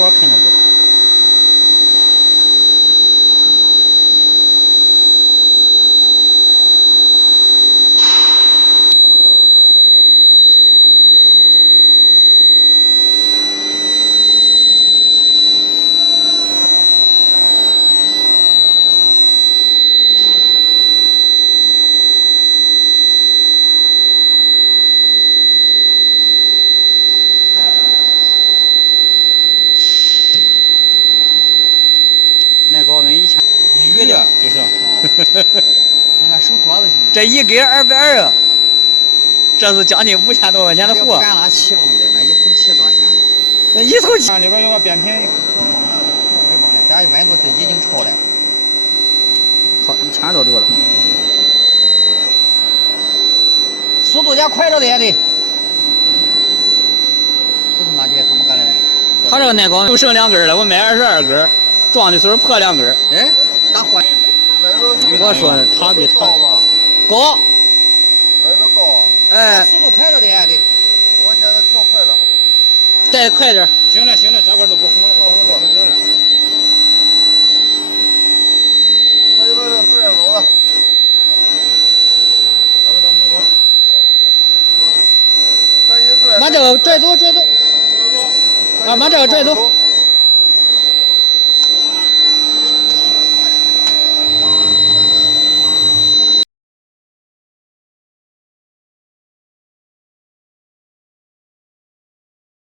活肯定不大。那高温1000，鱼的就是。那个手镯子行。这一根220啊，这是将近5000多块钱的货。不敢拉7头的，那一头7多少钱？那一头7。里边有个变频。咱温度已经超了。靠，1000多度了。速度点快着点得。这他妈的他们干的。他这个耐高就剩2根了，我买22根，装的时候破2根。哎，打坏。我说他比他高。温度高啊！哎，速度快着点得。我现在调快了。再快点。行了行了，这边都不红了，这边都有热了。可以把这自然走了。这个都没有。赶紧拽。把这个拽走。啊，把这个拽走。